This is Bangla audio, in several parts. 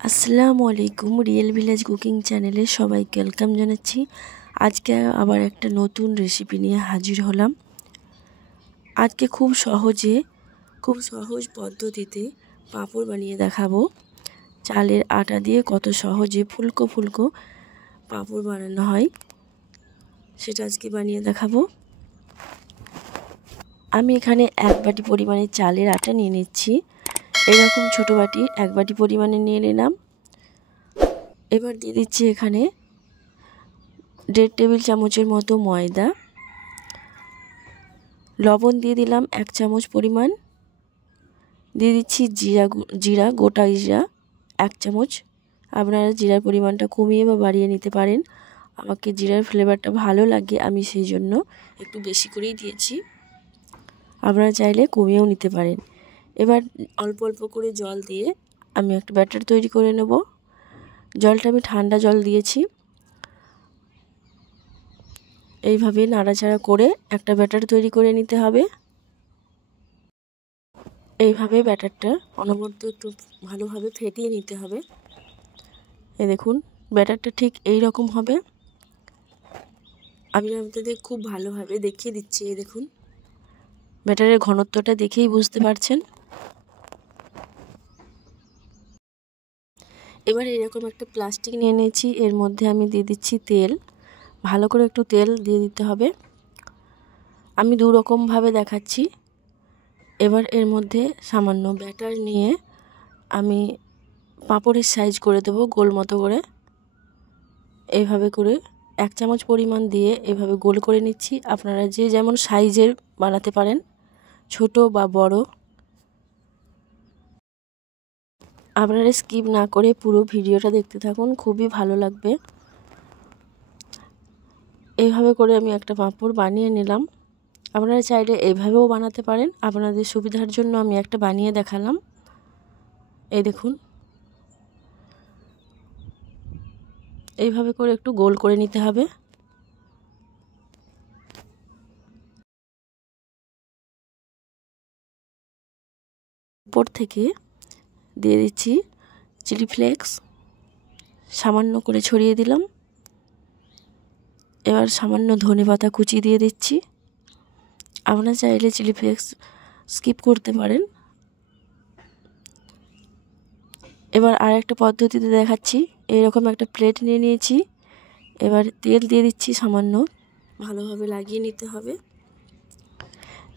আসসালামু আলাইকুম। রিয়েল ভিলেজ কুকিং চ্যানেলে সবাইকে ওয়েলকাম জানাচ্ছি। আজকে আবার একটা নতুন রেসিপি নিয়ে হাজির হলাম। আজকে খুব সহজ পদ্ধতিতে পাঁপড় বানিয়ে দেখাবো। চালের আটা দিয়ে কত সহজে ফুলকো ফুলকো পাঁপড় বানানো হয় সেটা আজকে বানিয়ে দেখাবো। আমি এখানে 1 বাটি পরিমাণে চালের আটা নিয়ে নিচ্ছি। এরকম ছোট বাটি 1 বাটি পরিমাণে নিয়ে নিলাম। এবার দিয়ে দিচ্ছি এখানে 1.5 টেবিল চামচের মতো ময়দা, লবণ দিয়ে দিলাম 1 চামচ পরিমাণ, দিয়ে দিচ্ছি জিরা গোটা জিরা 1 চামচ। আপনারা জিরার পরিমাণটা কমিয়ে বা বাড়িয়ে নিতে পারেন। আমাকে জিরার ফ্লেভারটা ভালো লাগে, আমি সেই জন্য একটু বেশি করেই দিয়েছি। আপনারা চাইলে কমিয়েও নিতে পারেন। এবার অল্প অল্প করে জল দিয়ে আমি একটা ব্যাটার তৈরি করে নেব। জলটা আমি ঠান্ডা জল দিয়েছি। এইভাবে নাড়াচাড়া করে একটা ব্যাটার তৈরি করে নিতে হবে। এইভাবে ব্যাটারটা অনবরত একটু ভালোভাবে ফেটিয়ে নিতে হবে। এই দেখুন ব্যাটারটা ঠিক এই রকম হবে। আমি আপনাদের খুব ভালোভাবে দেখিয়ে দিচ্ছি। এই দেখুন ব্যাটারের ঘনত্বটা দেখেই বুঝতে পারছেন। এবার এরকম একটা প্লাস্টিক নিয়ে নিয়েছি, এর মধ্যে আমি দিয়ে দিচ্ছি তেল। ভালো করে একটু তেল দিয়ে দিতে হবে। আমি দু রকমভাবে দেখাচ্ছি। এবার এর মধ্যে সামান্য ব্যাটার নিয়ে আমি পাঁপড়ের সাইজ করে দেবো গোল মতো করে। এইভাবে করে 1 চামচ পরিমাণ দিয়ে এভাবে গোল করে নিচ্ছি। আপনারা যে যেমন সাইজের বানাতে পারেন, ছোট বা বড়। আপনারা স্কিপ না করে পুরো ভিডিওটা দেখতে থাকুন, খুবই ভালো লাগবে। এইভাবে করে আমি একটা পাঁপড় বানিয়ে নিলাম। আপনারা চাইলে এইভাবেও বানাতে পারেন। আপনাদের সুবিধার জন্য আমি একটা বানিয়ে দেখালাম। এই দেখুন এইভাবে করে একটু গোল করে নিতে হবে। উপর থেকে দিয়ে দিচ্ছি চিলি ফ্লেক্স, সামান্য করে ছড়িয়ে দিলাম। এবার সামান্য ধনেপাতা কুচি দিয়ে দিচ্ছি। আপনারা চাইলে চিলি ফ্লেক্স স্কিপ করতে পারেন। এবার আর একটা পদ্ধতিতে দেখাচ্ছি। এইরকম একটা প্লেট নিয়ে নিয়েছি। এবার তেল দিয়ে দিচ্ছি সামান্য, ভালোভাবে লাগিয়ে নিতে হবে।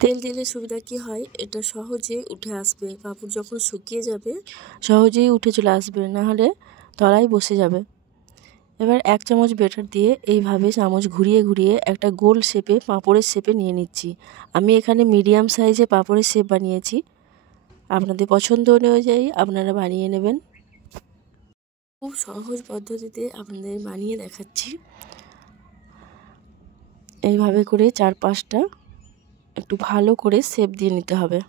তেল দিলে সুবিধা কি হয়, এটা সহজে উঠে আসবে। পাঁপড় যখন শুকিয়ে যাবে সহজেই উঠে চলে আসবে, না হলে তলায় বসে যাবে। এবার 1 চামচ ব্যাটার দিয়ে এইভাবে চামচ ঘুরিয়ে ঘুরিয়ে একটা গোল শেপে পাঁপড়ের শেপে নিয়ে নিচ্ছি। আমি এখানে মিডিয়াম সাইজে পাঁপড়ের শেপ বানিয়েছি। আপনাদের পছন্দ অনুযায়ী আপনারা বানিয়ে নেবেন। খুব সহজ পদ্ধতিতে আপনাদের বানিয়ে দেখাচ্ছি। এইভাবে করে 4-5টা একটু ভালো করে শেপ দিয়ে নিতে হবে।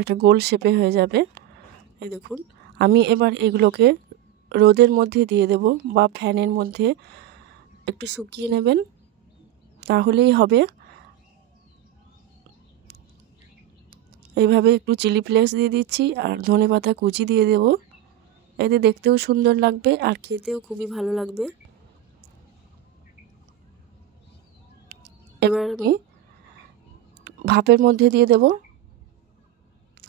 একটা গোল শেপে হয়ে যাবে। এই দেখুন আমি এবার এগুলোকে রোদের মধ্যে দিয়ে দেব বা ফ্যানের মধ্যে একটু শুকিয়ে নেবেন, তাহলেই হবে। এইভাবে একটু চিলি ফ্লেক্স দিয়ে দিচ্ছি আর ধনেপাতা কুচি দিয়ে দেব। এতে দেখতেও সুন্দর লাগবে আর খেতেও খুবই ভালো লাগবে। এবার আমি ভাপের মধ্যে দিয়ে দেব।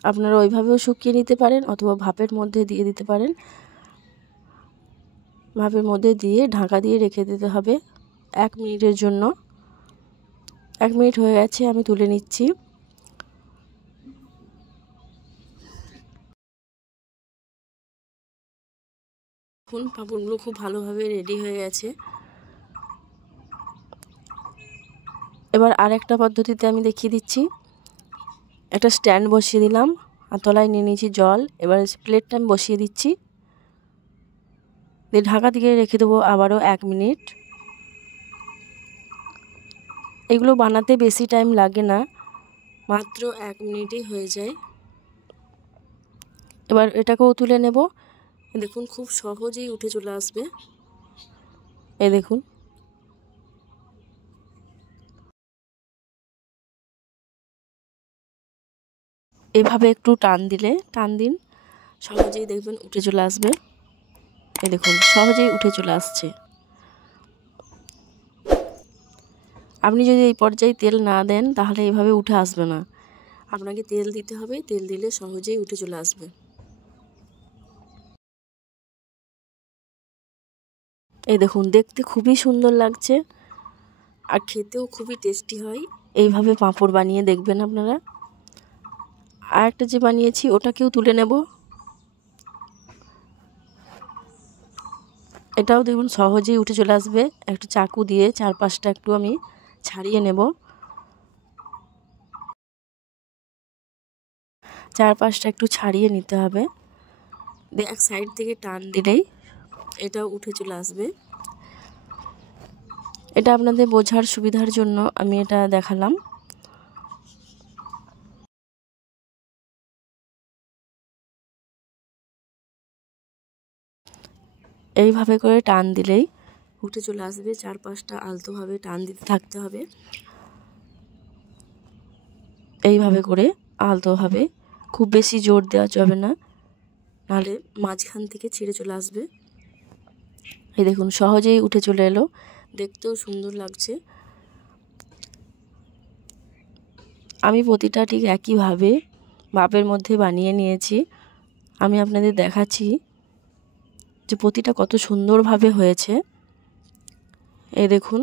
আপনারা ওইভাবেও শুকিয়ে নিতে পারেন অথবা ভাপের মধ্যে দিয়ে দিতে পারেন। ভাপের মধ্যে দিয়ে ঢাকা দিয়ে রেখে দিতে হবে 1 মিনিটের জন্য। 1 মিনিট হয়ে গেছে, আমি তুলে নিচ্ছি। এখন পাঁপড়গুলো খুব ভালোভাবে রেডি হয়ে গেছে। এবার আরেকটা পদ্ধতিতে আমি দেখিয়ে দিচ্ছি। একটা স্ট্যান্ড বসিয়ে দিলাম আর তলায় নিয়ে নিয়েছি জল। এবার প্লেটটা আমি বসিয়ে দিচ্ছি, দিয়ে ঢাকা দিয়ে রেখে দেবো আবারও 1 মিনিট। এগুলো বানাতে বেশি টাইম লাগে না, মাত্র 1 মিনিটেই হয়ে যায়। এবার এটাকেও তুলে নেব। দেখুন খুব সহজেই উঠে চলে আসবে। এই দেখুন এভাবে একটু টান দিন, সহজেই দেখবেন উঠে চলে আসবে। এই দেখুন সহজেই উঠে চলে আসছে। আপনি যদি এই পর্যায়ে তেল না দেন তাহলে এইভাবে উঠে আসবে না। আপনাকে তেল দিতে হবে, তেল দিলে সহজেই উঠে চলে আসবে। এই দেখুন দেখতে খুবই সুন্দর লাগছে আর খেতেও খুবই টেস্টি হয়। এইভাবে পাঁপড় বানিয়ে দেখবেন আপনারা। আর একটা যে বানিয়েছি ওটাকেও তুলে নেব। এটাও দেখুন সহজেই উঠে চলে আসবে। একটু চাকু দিয়ে চারপাশটা একটু আমি ছাড়িয়ে নেব। চারপাশটা একটু ছাড়িয়ে নিতে হবে, এক সাইড থেকে টান দিলেই এটাও উঠে চলে আসবে। এটা আপনাদের বোঝার সুবিধার জন্য আমি এটা দেখালাম। এইভাবে করে টান দিলেই উঠে চলে আসবে। চারপাশটা আলতোভাবে টান দিতে থাকতে হবে। এইভাবে করে আলতোভাবে, খুব বেশি জোর দেওয়া যাবে না, নাহলে মাঝখান থেকে ছিঁড়ে চলে আসবে। এই দেখুন সহজেই উঠে চলে এলো, দেখতেও সুন্দর লাগছে। আমি প্রতিটা ঠিক একইভাবে মাপের মধ্যে বানিয়ে নিয়েছি। আমি আপনাদের দেখাচ্ছি যে প্রতিটা কত সুন্দরভাবে হয়েছে। এই দেখুন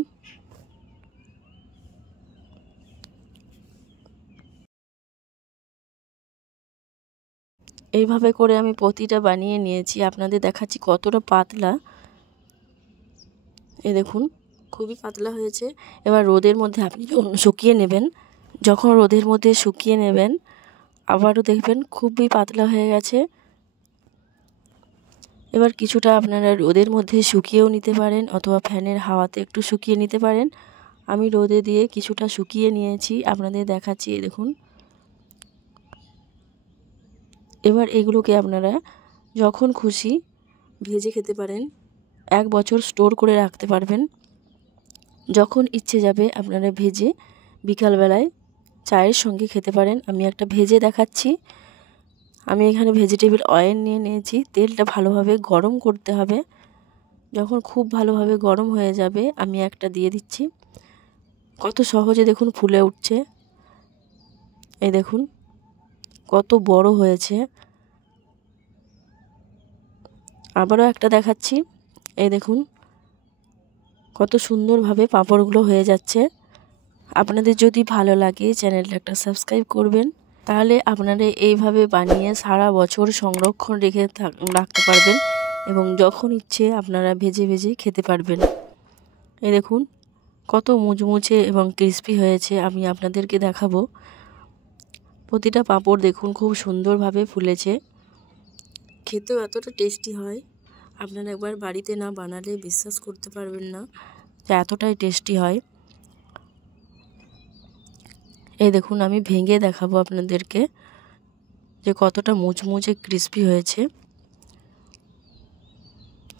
এইভাবে করে আমি প্রতিটা বানিয়ে নিয়েছি। আপনাদের দেখাচ্ছি কতটা পাতলা। এই দেখুন খুবই পাতলা হয়েছে। এবার রোদের মধ্যে আপনি শুকিয়ে নেবেন। যখন রোদের মধ্যে শুকিয়ে নেবেন আবারও দেখবেন খুবই পাতলা হয়ে গেছে। এবার কিছুটা আপনারা রোদের মধ্যে শুকিয়েও নিতে পারেন অথবা ফ্যানের হাওয়াতে একটু শুকিয়ে নিতে পারেন। আমি রোদে দিয়ে কিছুটা শুকিয়ে নিয়েছি, আপনাদের দেখাচ্ছি। এই দেখুন এবার এগুলোকে আপনারা যখন খুশি ভেজে খেতে পারেন। 1 বছর স্টোর করে রাখতে পারবেন। যখন ইচ্ছে যাবে আপনারা ভেজে বিকালবেলায় চায়ের সঙ্গে খেতে পারেন। আমি একটা ভেজে দেখাচ্ছি। আমি এখানে ভেজিটেবল অয়েল নিয়ে নিয়েছি। তেলটা ভালোভাবে গরম করতে হবে। যখন খুব ভালোভাবে গরম হয়ে যাবে আমি একটা দিয়ে দিচ্ছি। কত সহজে দেখুন ফুলে উঠছে। এই দেখুন কত বড় হয়েছে। আবারও একটা দেখাচ্ছি। এই দেখুন কত সুন্দরভাবে পাঁপড়গুলো হয়ে যাচ্ছে। আপনাদের যদি ভালো লাগে চ্যানেলটা একটা সাবস্ক্রাইব করবেন, তাহলে আপনারা এইভাবে বানিয়ে সারা বছর সংরক্ষণ রেখে রাখতে পারবেন এবং যখন ইচ্ছে আপনারা ভেজে ভেজে খেতে পারবেন। এই দেখুন কত মুচমুচে এবং ক্রিস্পি হয়েছে। আমি আপনাদেরকে দেখাবো। প্রতিটা পাঁপড় দেখুন খুব সুন্দরভাবে ফুলেছে। খেতেও এতটা টেস্টি হয়, আপনারা একবার বাড়িতে না বানালে বিশ্বাস করতে পারবেন না যে এতটাই টেস্টি হয়। এই দেখুন আমি ভেঙে দেখাবো আপনাদেরকে যে কতটা মুচমুচে ক্রিস্পি হয়েছে।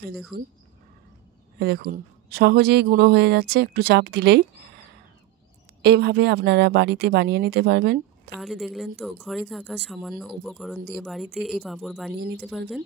এই দেখুন, এই দেখুন সহজেই গুঁড়ো হয়ে যাচ্ছে একটু চাপ দিলেই। এইভাবে আপনারা বাড়িতে বানিয়ে নিতে পারবেন। তাহলে দেখলেন তো, ঘরে থাকা সামান্য উপকরণ দিয়ে বাড়িতে এই পাঁপড় বানিয়ে নিতে পারবেন।